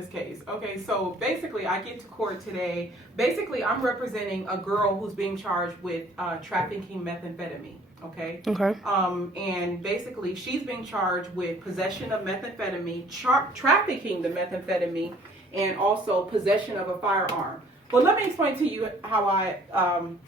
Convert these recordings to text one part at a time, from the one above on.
this case. Okay, so basically I get to court today. Basically, I'm representing a girl who's being charged with trafficking methamphetamine. Okay. Okay. And basically she's being charged with possession of methamphetamine, trafficking the methamphetamine, and also possession of a firearm. But let me explain to you how I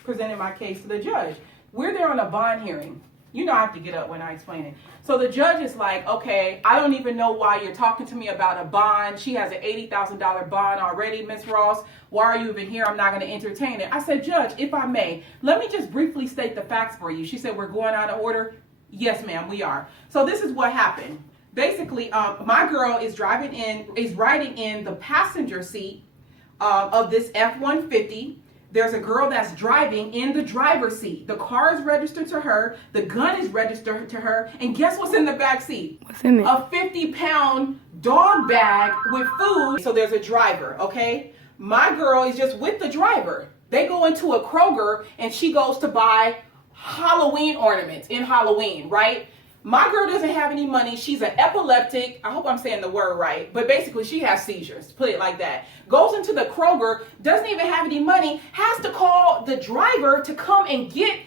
presented my case to the judge. We're there on a bond hearing. You know I have to get up when I explain it. So the judge is like, okay, I don't even know why you're talking to me about a bond. She has an $80,000 bond already, Ms. Ross. Why are you even here? I'm not going to entertain it. I said, Judge, if I may, let me just briefly state the facts for you. She said, we're going out of order. Yes, ma'am, we are. So this is what happened. Basically, my girl is riding in the passenger seat of this F-150. There's a girl that's driving in the driver's seat. The car is registered to her. The gun is registered to her. And guess what's in the back seat? What's in it? A 50-pound dog bag with food. So there's a driver, okay? My girl is just with the driver. They go into a Kroger and she goes to buy Halloween ornaments in Halloween, right? My girl doesn't have any money. She's an epileptic. I hope I'm saying the word right. But basically, she has seizures. Put it like that. Goes into the Kroger, doesn't even have any money, has to call the driver to come and get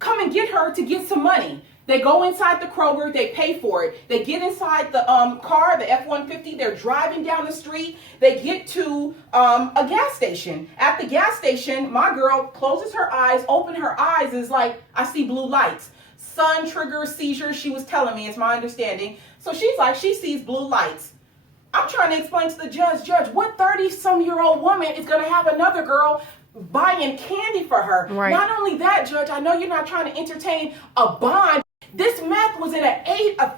her to get some money. They go inside the Kroger. They pay for it. They get inside the car, the F-150. They're driving down the street. They get to a gas station. At the gas station, my girl closes her eyes, opens her eyes, and is like, I see blue lights. Sun triggers seizures, she was telling me, it's my understanding. So she's like, she sees blue lights. I'm trying to explain to the judge, what 30-some-year-old woman is going to have another girl buying candy for her? Right. Not only that, Judge, I know you're not trying to entertain a bond. This meth was in a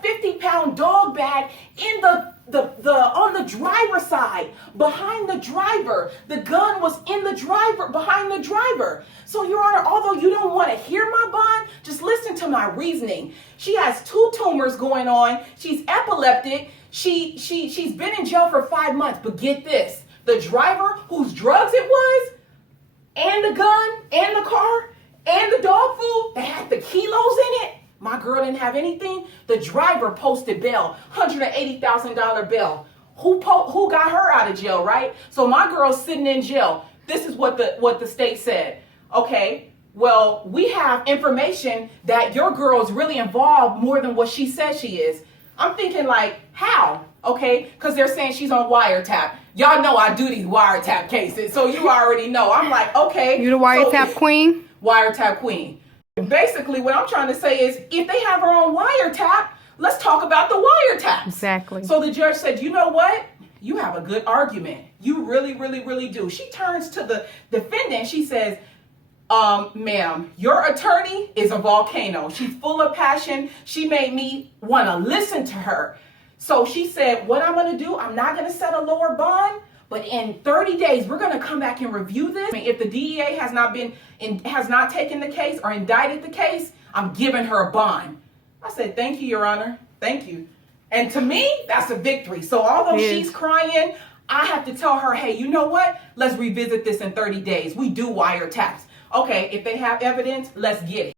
50-pound dog bag in on the driver's side, behind the driver. The gun was in the driver, behind the driver. So, Your Honor, although you don't want to hear my bond, just listen to my reasoning. She has 2 tumors going on. She's epileptic. She's been in jail for 5 months. But get this, the driver whose drugs it was, and the gun, and the car, and the dog food, they had the kilos in it. My girl didn't have anything. The driver posted bail, $180,000 bail. Who got her out of jail, right? So my girl's sitting in jail. This is what the state said. Okay, well, we have information that your girl is really involved more than what she says she is. I'm thinking like, how? Okay, because they're saying she's on wiretap. Y'all know I do these wiretap cases, so you already know. I'm like, okay. You the wiretap queen? Wiretap queen. Basically, what I'm trying to say is, if they have her on wiretap, let's talk about the wiretaps. Exactly. So the judge said, you know what? You have a good argument. You really, really, really do. She turns to the defendant. She says, ma'am, your attorney is a volcano. She's full of passion. She made me want to listen to her. So she said, what I'm going to do, I'm not going to set a lower bond. But in 30 days, we're going to come back and review this. I mean, if the DEA has not taken the case or indicted the case, I'm giving her a bond. I said, thank you, Your Honor. Thank you. And to me, that's a victory. So although she's crying, I have to tell her, hey, you know what? Let's revisit this in 30 days. We do wiretaps. Okay, if they have evidence, let's get it.